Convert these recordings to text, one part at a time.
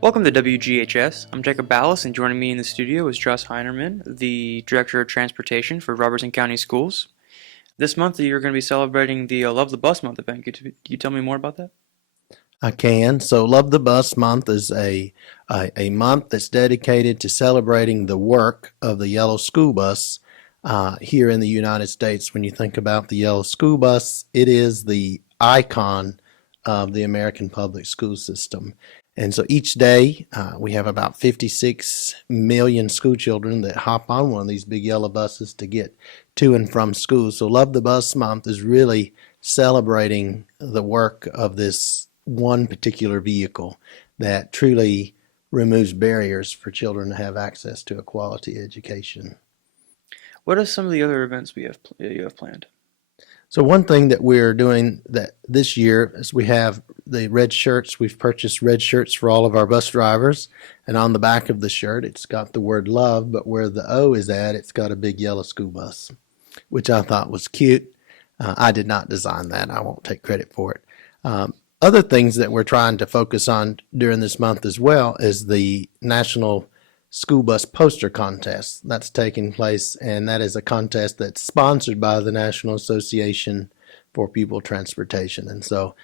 Welcome to WGHS. I'm Jacob Ballas, and joining me in the studio is Josh Hinerman, the Director of Transportation for Robertson County Schools. This month, you're going to be celebrating the Love the Bus Month event. Could you tell me more about that? I can. So, Love the Bus Month is a month that's dedicated to celebrating the work of the yellow school bus here in the United States. When you think about the yellow school bus, it is the icon of the American public school system. And so each day, we have about 56 million school children that hop on one of these big yellow buses to get to and from school. So, Love the Bus Month is really celebrating the work of this one particular vehicle that truly removes barriers for children to have access to a quality education. What are some of the other events you have planned? So one thing that we're doing that this year is we have the red shirts. We've purchased red shirts for all of our bus drivers, and on the back of the shirt, it's got the word love, but where the O is at, it's got a big yellow school bus, which I thought was cute. I did not design that. I won't take credit for it. Other things that we're trying to focus on during this month as well is the National School Bus Poster Contest that's taking place, and that is a contest that's sponsored by the National Association for Pupil Transportation. And so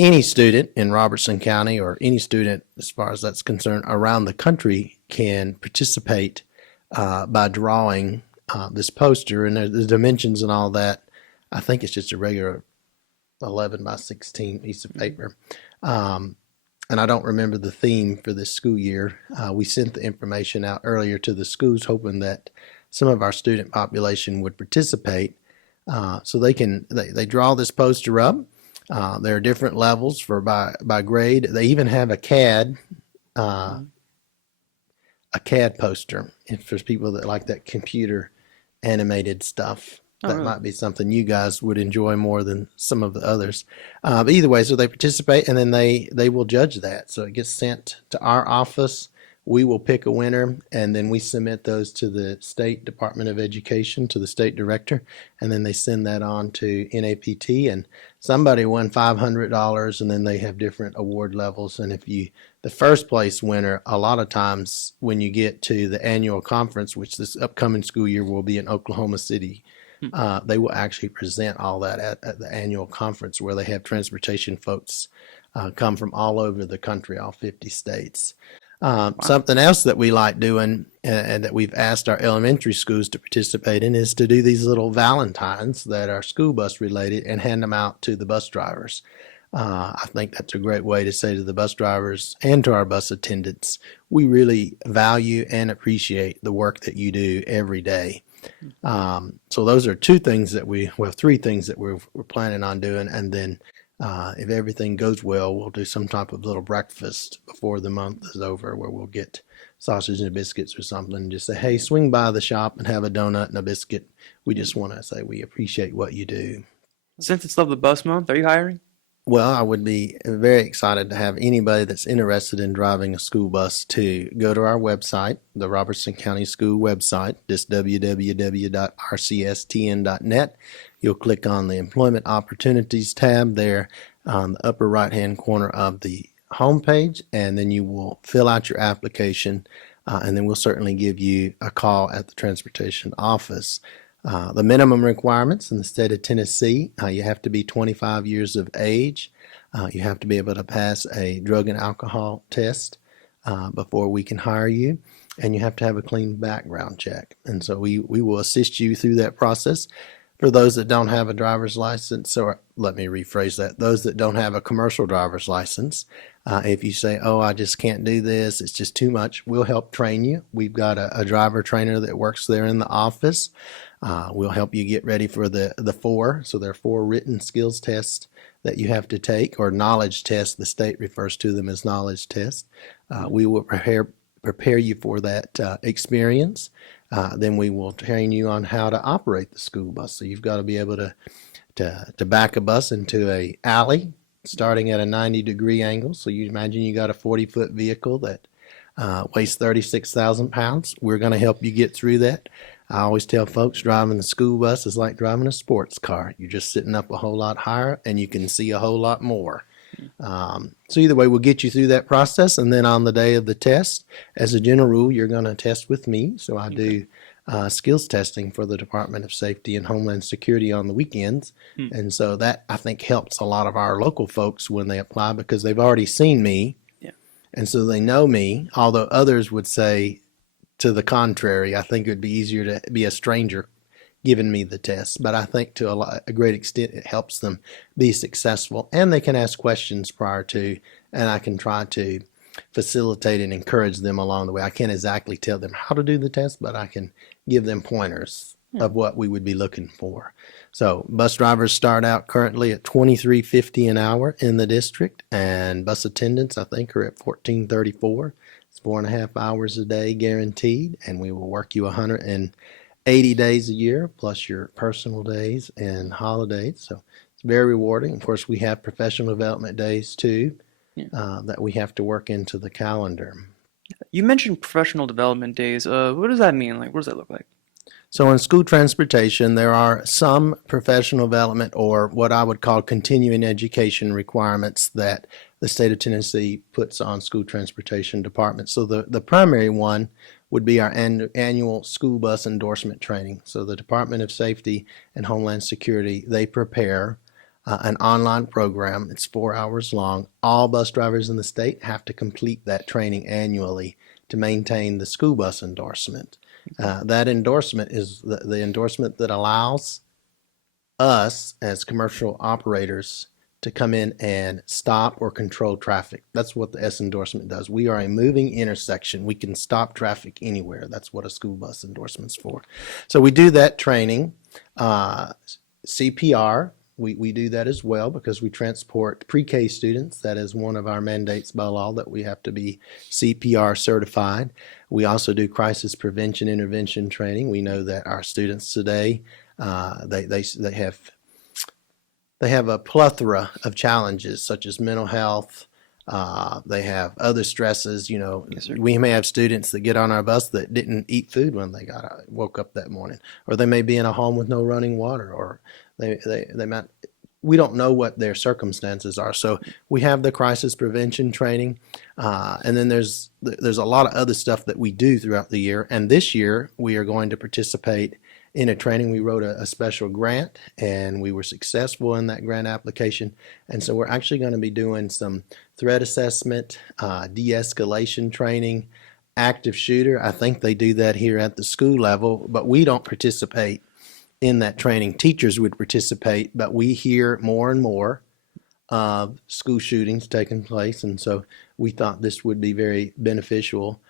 any student in Robertson County, or any student as far as that's concerned around the country, can participate by drawing this poster, and the dimensions and all that. I think it's just a regular 11 by 16 piece of paper. And I don't remember the theme for this school year. We sent the information out earlier to the schools, hoping that some of our student population would participate. So they draw this poster up. There are different levels for by grade. They even have a CAD poster for people that like that computer animated stuff. Oh, That really? might be something you guys would enjoy more than some of the others. But either way, so they participate, and then they will judge that. So it gets sent to our office. We will pick a winner, and then we submit those to the State Department of Education, to the state director, and then they send that on to NAPT. And somebody won $500, and then they have different award levels. And the first place winner, a lot of times when you get to the annual conference, which this upcoming school year will be in Oklahoma City, they will actually present all that at the annual conference, where they have transportation folks come from all over the country, all 50 states. Wow. Something else that we like doing, and that we've asked our elementary schools to participate in, is to do these little valentines that are school bus related and hand them out to the bus drivers. I think that's a great way to say to the bus drivers and to our bus attendants, we really value and appreciate the work that you do every day. So those are three things that we're planning on doing. And then if everything goes well, we'll do some type of little breakfast before the month is over, where we'll get sausage and biscuits or something, and just say, hey, swing by the shop and have a donut and a biscuit. We just want to say we appreciate what you do. Since it's Love the Bus Month, are you hiring? Well, I would be very excited to have anybody that's interested in driving a school bus to go to our website, the Robertson County School website, just www.rcstn.net. You'll click on the Employment Opportunities tab there on the upper right-hand corner of the homepage, and then you will fill out your application, and then we'll certainly give you a call at the transportation office. The minimum requirements in the state of Tennessee, you have to be 25 years of age. You have to be able to pass a drug and alcohol test before we can hire you, and you have to have a clean background check. And so we will assist you through that process. For those that don't have a driver's license, or let me rephrase that, those that don't have a commercial driver's license, if you say, oh, I just can't do this, it's just too much, we'll help train you. We've got a driver trainer that works there in the office. We'll help you get ready for the four. So there are 4 written skills tests that you have to take, or knowledge tests. The state refers to them as knowledge tests. We will prepare you for that experience. Then we will train you on how to operate the school bus. So you've got to be able to back a bus into a alley starting at a 90-degree angle. So you imagine you got a 40-foot vehicle that weighs 36,000 pounds. We're going to help you get through that. I always tell folks driving the school bus is like driving a sports car. You're just sitting up a whole lot higher, and you can see a whole lot more. So either way, we'll get you through that process, and then on the day of the test, as a general rule, you're going to test with me. So I do skills testing for the Department of Safety and Homeland Security on the weekends, and so that I think helps a lot of our local folks when they apply because they've already seen me, and so they know me. Although others would say to the contrary, I think it would be easier to be a stranger giving me the test, but I think to a great extent it helps them be successful, and they can ask questions prior to, and I can try to facilitate and encourage them along the way. I can't exactly tell them how to do the test, but I can give them pointers of what we would be looking for. So bus drivers start out currently at $23.50 an hour in the district, and bus attendants I think are at $14.34. It's 4.5 hours a day guaranteed, and we will work you 180 days a year plus your personal days and holidays. So it's very rewarding. Of course, we have professional development days too that we have to work into the calendar. You mentioned professional development days. What does that mean? Like, what does that look like? So in school transportation, there are some professional development or what I would call continuing education requirements that the state of Tennessee puts on school transportation departments. So the primary one would be our annual school bus endorsement training. So the Department of Safety and Homeland Security, they prepare an online program. It's 4 hours long. All bus drivers in the state have to complete that training annually to maintain the school bus endorsement. That endorsement is the endorsement that allows us as commercial operators to come in and stop or control traffic. That's what the S endorsement does. We are a moving intersection. We can stop traffic anywhere. That's what a school bus endorsement's for. So we do that training. CPR, we do that as well because we transport pre-K students. That is one of our mandates by law that we have to be CPR certified. We also do crisis prevention intervention training. We know that our students today, they have a plethora of challenges such as mental health. They have other stresses. You know, we may have students that get on our bus that didn't eat food when they woke up that morning, or they may be in a home with no running water, or they might. We don't know what their circumstances are. So we have the crisis prevention training, and then there's a lot of other stuff that we do throughout the year. And this year we are going to participate in a training. We wrote a special grant, and we were successful in that grant application. And so we're actually going to be doing some threat assessment, de-escalation training, active shooter. I think they do that here at the school level, but we don't participate in that training. Teachers would participate, but we hear more and more of school shootings taking place, and so we thought this would be very beneficial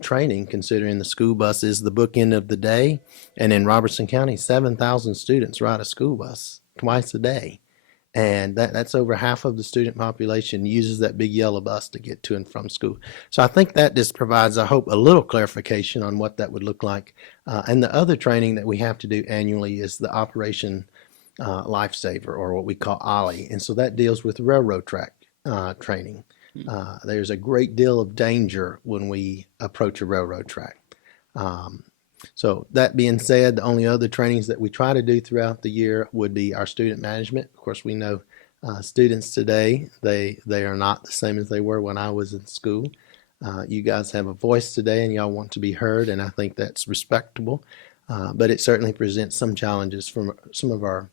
training, considering the school bus is the bookend of the day, and in Robertson County, 7,000 students ride a school bus twice a day, and that's over half of the student population uses that big yellow bus to get to and from school. So I think that just provides, I hope, a little clarification on what that would look like. And the other training that we have to do annually is the Operation Lifesaver, or what we call OLLI, and so that deals with railroad track training. There's a great deal of danger when we approach a railroad track. So that being said, the only other trainings that we try to do throughout the year would be our student management. Of course, we know students today, they are not the same as they were when I was in school. You guys have a voice today and y'all want to be heard, and I think that's respectable. But it certainly presents some challenges from some of our,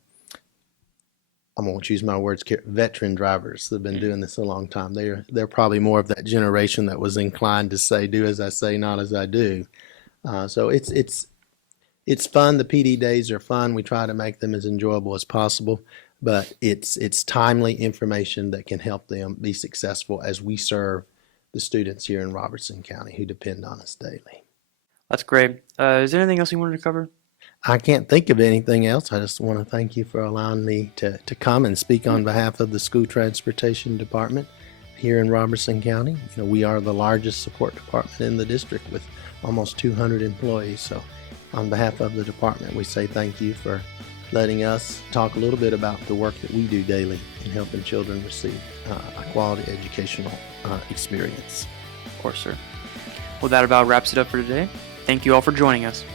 I won't use my words, veteran drivers that have been doing this a long time. They're probably more of that generation that was inclined to say, do as I say, not as I do. So it's fun. The PD days are fun. We try to make them as enjoyable as possible, but it's timely information that can help them be successful as we serve the students here in Robertson County who depend on us daily. That's great. Is there anything else you wanted to cover? I can't think of anything else. I just want to thank you for allowing me to come and speak on behalf of the School Transportation Department here in Robertson County. You know, we are the largest support department in the district with almost 200 employees. So on behalf of the department, we say thank you for letting us talk a little bit about the work that we do daily in helping children receive a quality educational experience. Of course, sir. Well, that about wraps it up for today. Thank you all for joining us.